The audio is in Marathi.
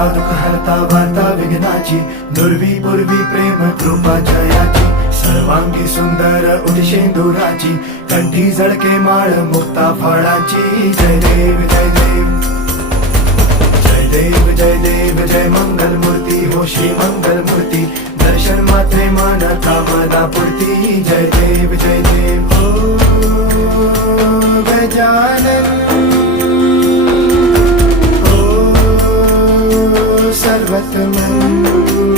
हरता दुःख हरता वार्ता विघ्नाची, दुर्वी पूर्वी प्रेम कृपा जयाची, सर्वांगी सुंदर उदिशेंदुराची, कंठी झळके माळ मुक्ता फळाची. जय देव जय देव जय देव जय देव जय मंगल मूर्ती हो श्री मंगल मूर्ती, दर्शन मात्रे मन कामना पूर्ती. जय देव जय देव हो गजानन हो सर्वतमन